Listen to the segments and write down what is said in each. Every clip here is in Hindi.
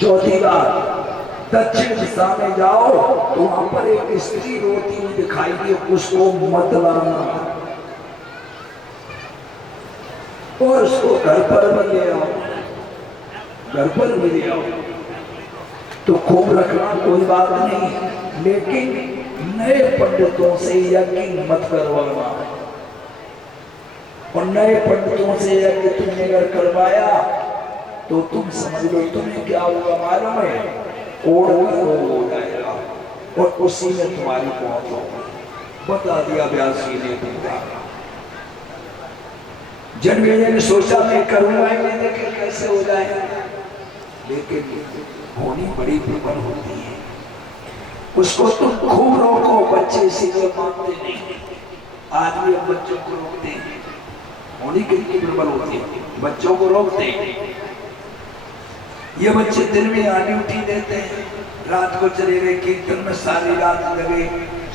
चौथी बात, दक्षिण दिशा में जाओ तो वहां पर एक स्त्री रोती हुई दिखाई दी, उसको मत लाना और उसको घर पर भी ले आओ, घर पर भी ले आओ तो खूब रखना, कोई बात नहीं, लेकिन नए पंडितों से यज्ञ मत करवाना। और नए पंडितों से यज्ञ तुमने अगर करवाया तो तुम समझ लो तुम्हें क्या होगा मालूम है, ओढ़ का रोग हो जाएगा और उसी में तुम्हारी पहुंच होगी। बता दिया व्यास जी ने तुमको। जन्मेजय ने सोचा मैं करूंगा ही नहीं, लेकिन कैसे हो जाए, लेकिन होनी बड़ी प्रबल होती है, उसको तुम खूब रोको। बच्चे इसीलिए मानते नहीं, आदमी बच्चों को रोकते हैं, होनी कितनी प्रबल होती है, बच्चों को रोकते हैं। ये बच्चे दिन में ड्यूटी देते हैं, रात को चले गए कीर्तन में, सारी रात लगे,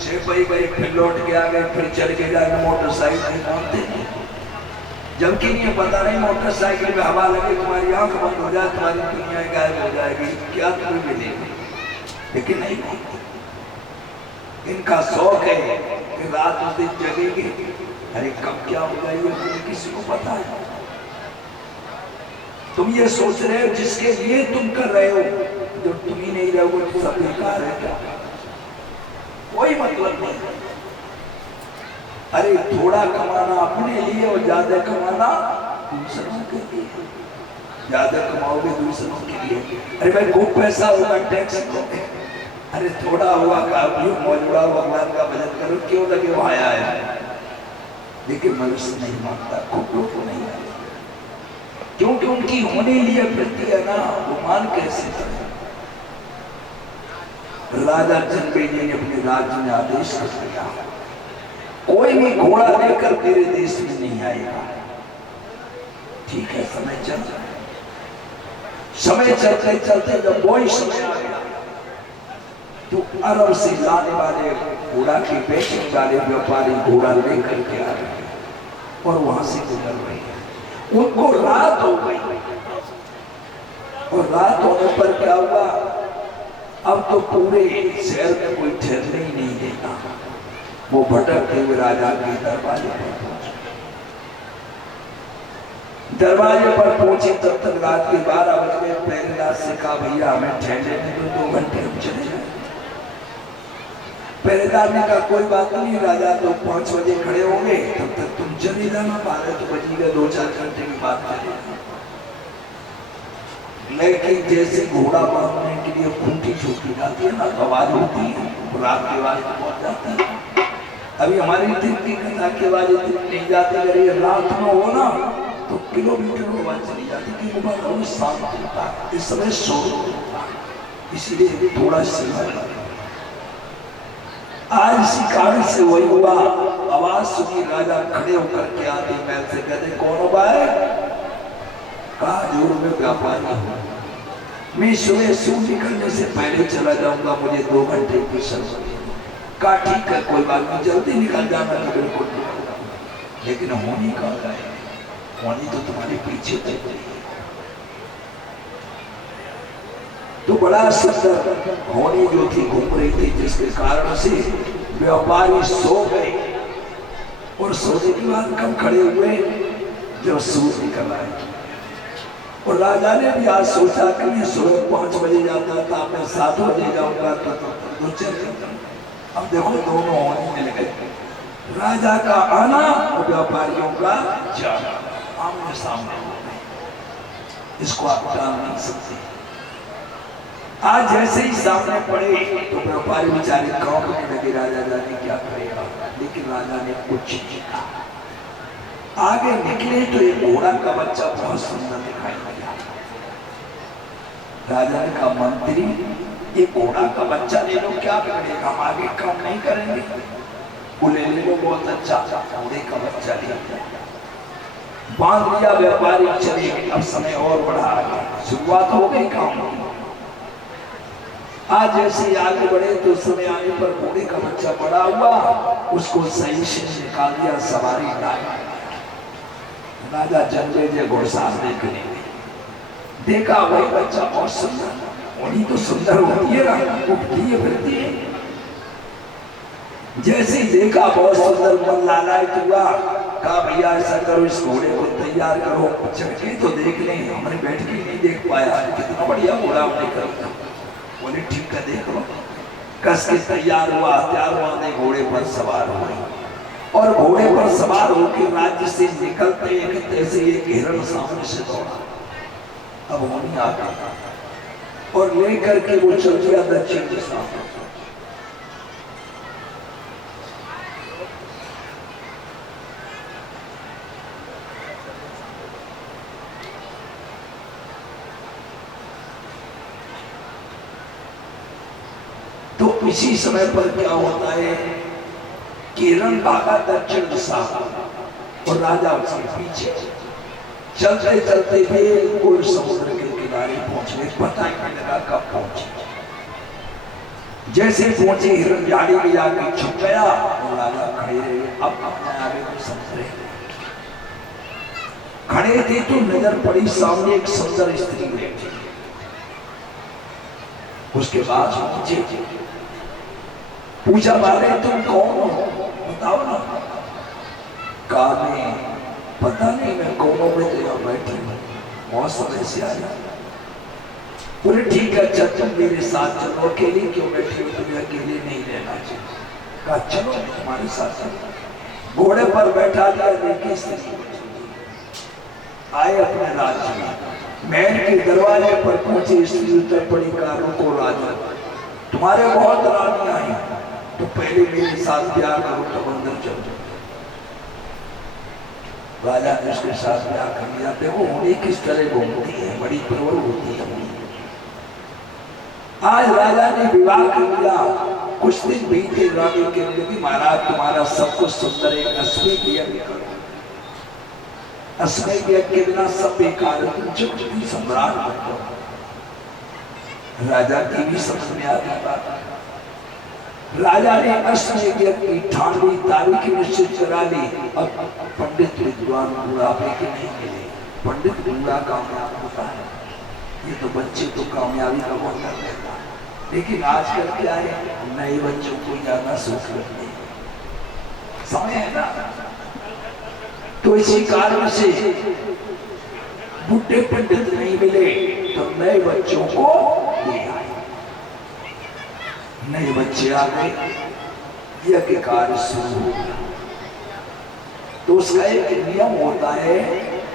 सिपाही भाई फिर लौट के आ गए, फिर चढ़ के जाके मोटरसाइकिल मानते हैं, जबकि ये पता नहीं मोटरसाइकिल में हवा लगे तुम्हारी आंख बंद हो जाए, तुम्हारी दुनिया गायब हो जाएगी, क्या तुम्हें मिलेगी, लेकिन नहीं मानते। इनका शौक है कि रात उस दिन जगेगी, अरे कब क्या हो जाएगी किसी को पता है। तुम ये सोच रहे हो जिसके लिए तुम कर रहे हो, जब तुम ही नहीं रहोगे तो सब बेकार है क्या, कोई मतलब नहीं। अरे थोड़ा कमाना अपने लिए और ज्यादा कमाना दूसरों के लिए, ज्यादा कमाओगे दूसरों के लिए। अरे भाई खूब पैसा होगा टैक्स दोगे, अरे थोड़ा हुआ मौजूदा भगवान का भजन करो, क्यों लगे वो आया है, लेकिन मनुष्य नहीं मानता, खूब लोग को नहीं आया, क्योंकि उनकी होने लिए वृत्ति है ना, वो मान कैसे करें। राजा जनमेजय ने अपने राज्य में आदेश कर दिया, कोई भी घोड़ा लेकर मेरे देश में नहीं आएगा। ठीक है, समय चल रहा है, समय चलते चलते जब वही समय आ गया तो अरब से लाने वाले घोड़ा के बेचने वाले व्यापारी घोड़ा लेकर के आ रहे और वहां से गुजर रहे हैं। उनको रात हो गई और रात होने पर क्या हुआ, अब तो पूरे शहर में कोई ठहरने ही नहीं देता। वो भटकते हुए राजा के दरवाजे पर पहुंचे। दरवाजे पर पहुंचे तब तक रात के 12 बज गए। पहरेदार से कहा भैया हमें ठहरने में 2 घंटे हम चले जाए। पहरेदार ने कहा कोई बात नहीं, राजा तो 5 बजे खड़े होंगे, तब तक तुम चले जाना, 12 तो बज गए, 2-4 घंटे की बात चलेगी। लेकिन जैसे घोड़ा बांधने के लिए खूंटी छोटी जाती है ना, आवाज होती है, रात की आवाज पहुंच जाती है। अभी हमारी दिन की कथा की आवाज इतनी नहीं जाती, अगर ये रात में हो ना तो किलोमीटर आवाज चली जाती, क्योंकि बहुत शांत होता है, इस समय शोर होता है, इसीलिए थोड़ा सेवा करें। आज शिकार से वही हुआ, आवाज सुनी, राजा खड़े होकर के आते महल से कहते कौन हो भाई, कहा जोर में व्यापारी हूं, मैं सुबह सूर्य निकलने से पहले चला जाऊंगा, मुझे 2 घंटे की जरूरत है। कहा ठीक है कोई बात नहीं, जल्दी निकल जाना तो बिल्कुल निकल जाऊंगा, लेकिन होनी कहाँ गए, होनी तो तुम्हारे पीछे चल रही है। तो बड़ा सुंदर होनी जो थी घूम रही थी, जिसके कारण से व्यापारी सो गए और सोने के बाद कब खड़े हुए, जब सूर्य निकल आए। और राजा ने भी आज सोचा कि मैं सुबह 5 बजे जाता था, मैं 7 बजे जाऊंगा तो चल। अब देखो दोनों होने मिल गए, राजा का आना और व्यापारियों का जाना आमने सामने हो गए, इसको आप टाल नहीं सकते। आज जैसे ही सामने पड़े तो व्यापारी बेचारे कांपने लगे, राजा जाने क्या करेगा, लेकिन राजा ने कुछ नहीं कहा। आगे निकले तो एक घोड़ा का बच्चा बहुत सुंदर दिखाई दिया। राजा ने कहा मंत्री ये घोड़ा का बच्चा ले लो, क्या करेगा, हम आगे काम नहीं करेंगे। बोले ले लो, बहुत अच्छा, घोड़े का बच्चा लिया, बांध लिया, व्यापारी चले गए। अब समय और बढ़ा आ गया, शुरुआत हो गई काम की। आज जैसे आगे बढ़े तो समय आने पर घोड़े का बच्चा बड़ा हुआ, उसको सही से निकाल दिया, सवारी लाए। राजा जनमेजय घुड़सवार देखने गए, देखा वही बच्चा बहुत सुंदर, होनी तो सुंदर होती है ना, उठती है फिरती है। जैसे ही देखा बहुत सुंदर, मन लालायित हुआ, कहा भैया ऐसा करो, इस घोड़े को तैयार करो, चढ़ के तो देख लें, हमने बैठ के नहीं देख पाया, कितना बढ़िया घोड़ा हमने कर। बोले ठीक है देख लो। कस के तैयार हुआ, हथियार बांधे, घोड़े पर सवार हुए और घोड़े पर सवार होकर राज्य से निकलते ऐसे एक हिरण सामने से दौड़ा। अब होनी आ गया और लेकर के वो चल दिया दक्षिण दिशा। तो इसी समय पर क्या होता है, किरण भागा दक्षिण दिशा और राजा उसके पीछे। चलते चलते बिल्कुल समुद्र के किनारे पहुंचने, पता ही नहीं लगा कब पहुंचे। जैसे पहुंचे हिरण झाड़ी में जाकर छुप गया और राजा खड़े रहे। अब अपने आगे को समझ खड़े थे तो नजर पड़ी सामने एक सुंदर स्त्री बैठी। उसके बाद पहुंचे, पूछा मारे तुम कौन हो, बताओ ना। कहा मैं पता नहीं, मैं कौनों में तो बैठी हूँ, बहुत समय से आया। बोले ठीक है, अच्छा तुम मेरे साथ चलो। अकेले क्यों बैठी हो, तुम्हें अकेले नहीं रहना चाहिए। कहा चलो तुम्हारे साथ चलो। घोड़े पर बैठा दिया, लेके स्त्री आए अपने राज्य में। महल के दरवाजे पर पहुंचे, स्त्री उतर पड़ी, कहा रुको राजा, तुम्हारे बहुत रानी आई, तो पहले मेरे साथ ब्याह करो तब अंदर चलो। राजा ने उसके साथ ब्याह कर लिया। देखो होनी किस तरह घूमती है, बड़ी प्रबल होती है। आज राजा ने विवाह कर लिया। कुछ दिन बीते, रानी के लिए महाराज तुम्हारा सब कुछ सुंदर है, अश्वमेध यज्ञ करो। अश्वमेध यज्ञ के बिना सब बेकार है, तुम चुप सम्राट बनो। राजा की भी समझ में आ गई। राजा ने अश्वमेध यज्ञ की 98वीं तारीख निश्चित करा ली। अब पंडित विद्वान बुढ़ापे के नहीं मिले, पंडित बूढ़ा कामयाब होता है, ये तो बच्चे तो कामयाबी का बहुत कर लेता है। लेकिन आजकल क्या है, नए बच्चों को ज्यादा सोच लगती है, समय है ना। तो इसी कारण से बुढ़े पंडित नहीं मिले तो नए बच्चों को ले आए। नए बच्चे आ गए, यज्ञ कार्य शुरू हो गया। तो उसका एक नियम होता है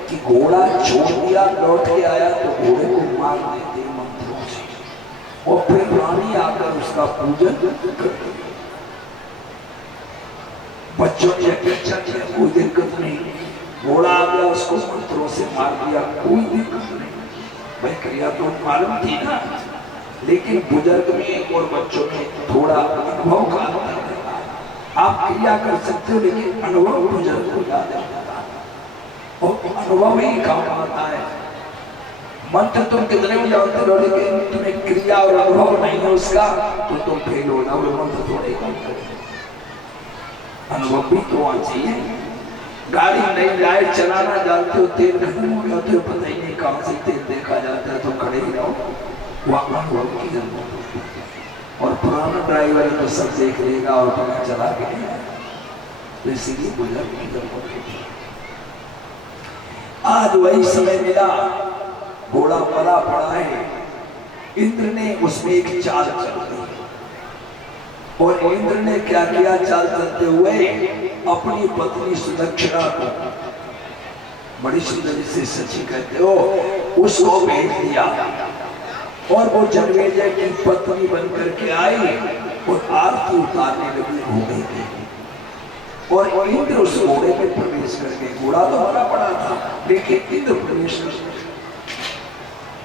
कि घोड़ा छोड़ दिया, लौट के आया तो घोड़े को मार देते मंत्रों से और फिर रानी आकर उसका पूजन करती। बच्चों ने अच्छा किया, कोई दिक्कत नहीं। घोड़ा आ गया, उसको मंत्रों से मार दिया, कोई दिक्कत नहीं। भाई क्रिया तो मालूम थी ना, लेकिन बुजुर्ग में और बच्चों में थोड़ा अनुभव का अंतर रहता है। आप क्रिया कर सकते हो, लेकिन अनुभव बुजुर्ग को ज्यादा होता है और अनुभव ही काम आता है। मंत्र तुम कितने भी जानते हो, लेकिन तुम्हें क्रिया और अनुभव नहीं है उसका, तो तुम फेल हो जाओगे। मंत्र थोड़े काम करें, अनुभव भी तो आना चाहिए। गाड़ी नहीं जाए, चलाना जानते हो, तेल खत्म हो गया तो पता ही नहीं कहां से तेल देखा जाता है, तो खड़े ही रहो। अनुभव की जरूरत होती है और पुराना ड्राइवर तो सब देख लेगा और अपना चला के तो इसीलिए बुजुर्ग की जरूरत होती है। आज वही समय मिला, घोड़ा मरा पड़ा है। इंद्र ने उसमें एक चाल चल दी और इंद्र ने क्या किया, चाल चलते हुए अपनी पत्नी सुदक्षिणा को, बड़ी सुंदर से सची कहते हो, उसको भेज दिया और वो जनमेजय की पत्नी बनकर के आई और आरती उतारने लगी घोड़े की। और इंद्र उस घोड़े में प्रवेश कर गए। घोड़ा तो मरा पड़ा था, लेकिन इंद्र प्रवेश कर गए।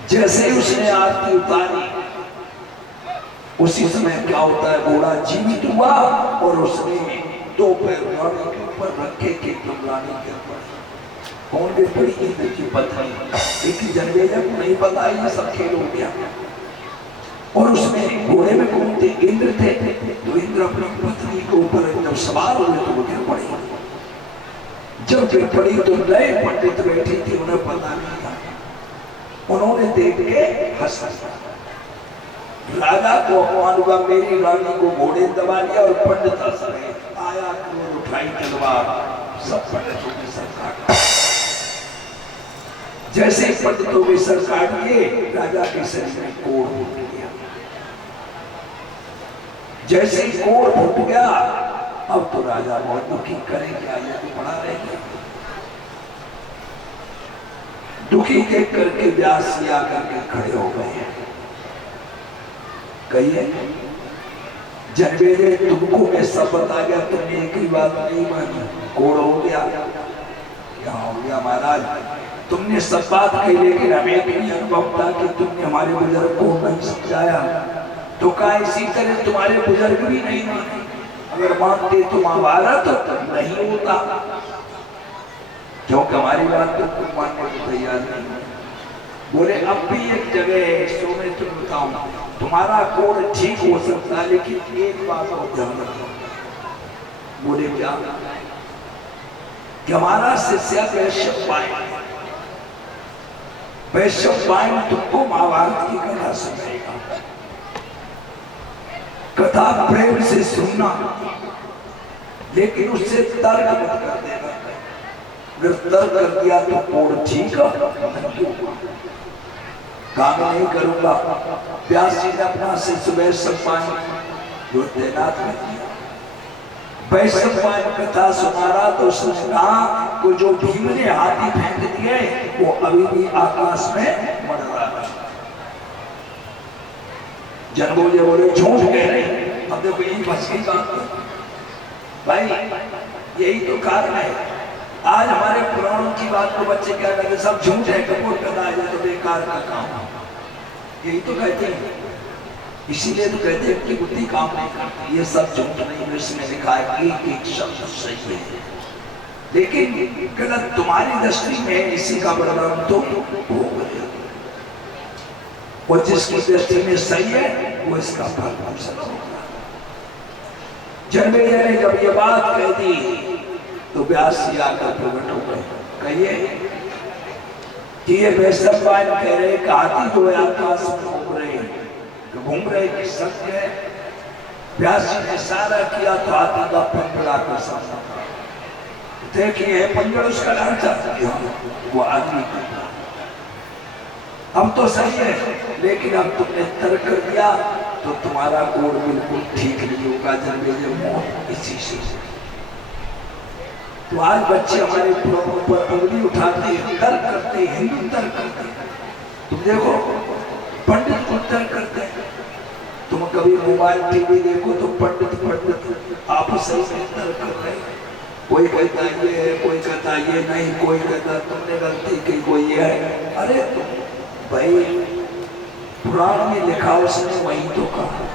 जैसे ही उसने आरती उतारी, उसी समय क्या होता है, घोड़ा जीवित हुआ और उसने दो पैर रानी के ऊपर रखे के रानी के ऊपर कौन भी पड़ी, इंद्र की पत्नी। लेकिन जनमेजय को नहीं पता, ये सब खेल हो गया। और उसमें घोड़े में कौन थे, इंद्र थे। तो इंद्र अपनी पत्नी के ऊपर जब सवार हुए तो वो गिर पड़ी। जब गिर पड़ी तो नए पंडित बैठी थी, उन्हें पता नहीं था उन्होंने देख के हंसा। राजा को अपमान हुआ, मेरी रानी को घोड़े दबा लिया और पंडित हंस रहे। आया क्रोध, उठाई तलवार, सब पंडितों के सर काट। जैसे ही पंडितों के सर काट दिए, राजा के शरीर में कोढ़ फूट गया। जैसे ही कोढ़ फूट गया, अब तो राजा बहुत दुखी, करे क्या, ये तो पड़ा रह गया। दुखी देख करके व्यास जी आकर के खड़े हो गए। कहिए, जनमेजय तुमको मैं सब बता गया, तुमने एक ही बात नहीं मानी, कोढ़ हो गया। क्या हो गया महाराज? तुमने सब बात कही, लेकिन हमें एक ही अनुभव था कि तुमने हमारे बुजुर्ग को नहीं समझाया। तो कहा इसी तरह तुम्हारे बुजुर्ग भी नहीं माने, अगर मानते तो महाभारत तो नहीं होता, क्योंकि हमारी बात तो तुम मानने को तैयार नहीं। बोले अब भी एक जगह है, सो मैं तुम बताऊं, तुम्हारा कोढ़ ठीक हो सकता है, लेकिन एक बात को ध्यान रखो। बोले क्या? कि हमारा शिष्य वैश्यपायन तुमको महाभारत की कथा सुनाएगा। कथा प्रेम से सुनना, लेकिन उससे तर्क मत कर देना। अगर तर्क कर दिया तो कोढ़ ठीक काम नहीं करूंगा। व्यास जी ने अपना शिष्य वैश्यपायन जो तैनात कर दिया। वैश्यपायन कथा सुना रहा तो उसने कहा कि जो भीम ने हाथी फेंक दिए वो अभी भी आकाश में मर रहा है। जनबोले बोले झूठ कह रहे। अब देखो यही फंस गई बात भाई, यही तो कारण है। आज हमारे पुराणों की बात को बच्चे क्या कहते, सब झूठ है, कपूर कथा है, तो बेकार का काम। यही तो कहते हैं, इसीलिए तो कहते हैं कि बुद्धि काम नहीं करती। ये सब झूठ नहीं, इसमें लिखा है एक एक शब्द सही है, लेकिन गलत तुम्हारी दृष्टि में इसी का परिणाम तो हो गया। और जिसकी दृष्टि में सही है वो इसका फल भोग होगा। जनमेजय ने जब ये बात कह दी तो व्यास जी आकर प्रकट हो गए। कहिए कि ये वैश्यपायन कह रहे कि हाथी जो है आकाश में घूम रहे कि सत्य है। व्यास जी ने इशारा किया तो हाथी का पंजड़ा के सामने देखिए, पंजड़ उसका ढांचा वो आदमी। अब तो सही है, लेकिन अब तुमने तर्क कर दिया तो तुम्हारा कोढ़ बिल्कुल ठीक नहीं होगा। जनमेजय मौत इसी से। तो आज बच्चे हमारे पुराणों पर उंगली उठाते हैं, तर्क करते हैं, हिंदू तर्क करते हैं। तुम देखो पंडित को तर्क करते हैं। तुम कभी मोबाइल टीवी देखो तो पंडित आपस में तर्क कर रहे हैं। कोई कहता ये है, कोई कहता ये नहीं, कोई कहता तुमने गलती की, कोई ये है। अरे भाई पुराण में लिखा उसने वही तो कहा।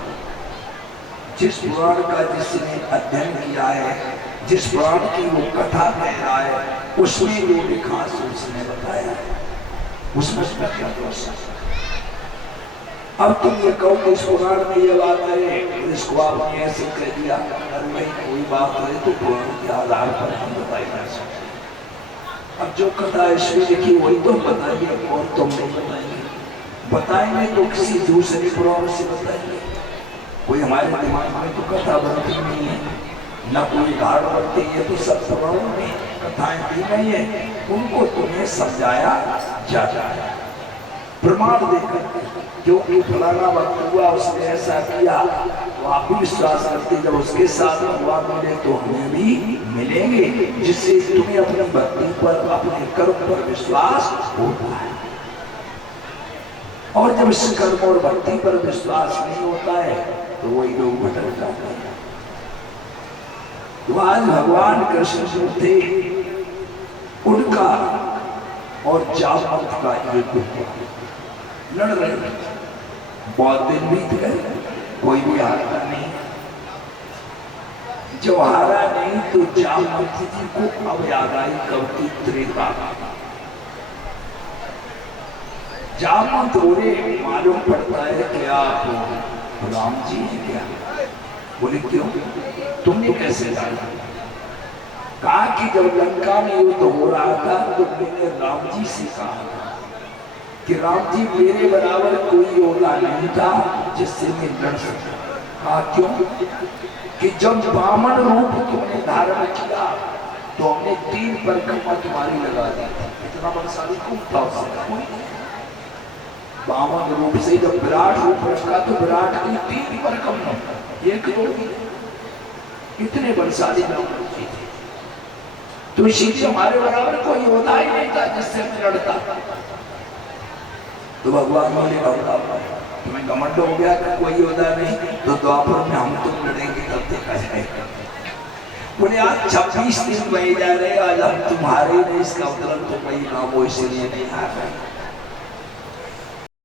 जिस पुराण का जिसने अध्ययन किया है, जिस पुराण की वो कथा कह रहा है, उसमें जो लिखा उसने बताया, उसमें क्या दोष है? अब तुम ये कहो कि इस पुराण में ये बात है, इसको आपने ऐसे कह दिया। अरे भाई कोई बात है तो पुराण के आधार पर हम बताए जा सकते। अब जो कथा इसमें लिखी वही तो बताएंगे, और तुम नहीं बताएंगे। बताएंगे तो किसी दूसरे पुराण से बताएंगे। कोई हमारे दिमाग में तो कथा बनती नहीं है, न कोई घाट बनती है, तो सब पुराणों में कथाएं दी नहीं है, उनको तुम्हें समझाया जाता है प्रमाण देकर। जो फलाना वक्त हुआ उसने ऐसा किया, तो आप भी विश्वास करते, जब उसके साथ हुआ मिले तो हमें भी मिलेंगे, जिससे तुम्हें अपनी भक्ति पर, अपने कर्म पर विश्वास होता है। और जब इस कर्म और भक्ति पर विश्वास नहीं होता है तो वही लोग भटक जाते हैं। तो आज भगवान कृष्ण जो थे, उनका और जामवंत का युद्ध लड़ रहे। बहुत दिन बीत गए, कोई भी हारा नहीं। जब हारा नहीं तो जामवंत जी को अब याद आई कब की त्रेता। जामवंत बोले मालूम पड़ता है कि आप राम जी हैं क्या? बोले क्यों? तुमने कैसे जाना? कहा कि जब लंका में युद्ध हो रहा था तो मैंने राम जी से कहा था कि राम जी मेरे बराबर कोई योद्धा नहीं था जिससे मैं लड़ सकता। हाँ क्यों? कि जब वामन रूप तुमने धारण किया तो हमने 3 परिक्रमा तुम्हारी लगा दी। इतना बलशाली कौन था उससे? वामन रूप से जब विराट रूप रखा तो विराट की 3 परिक्रमा, एक दो, इतने बलशाली राम जी थे। तो इसीलिए हमारे बराबर कोई योद्धा ही नहीं था जिससे मैं लड़ता। तो भगवान बोले तुम्हें घमंड हो गया कि कोई योद्धा नहीं, तो द्वापर में हम तुम लड़ेंगे तब देखा जाएगा। बोले आज 26 दिन वही जा रहे, आज हम तुम्हारे नहीं, इसका मतलब तो वही नाम वो इसलिए नहीं आ रहा।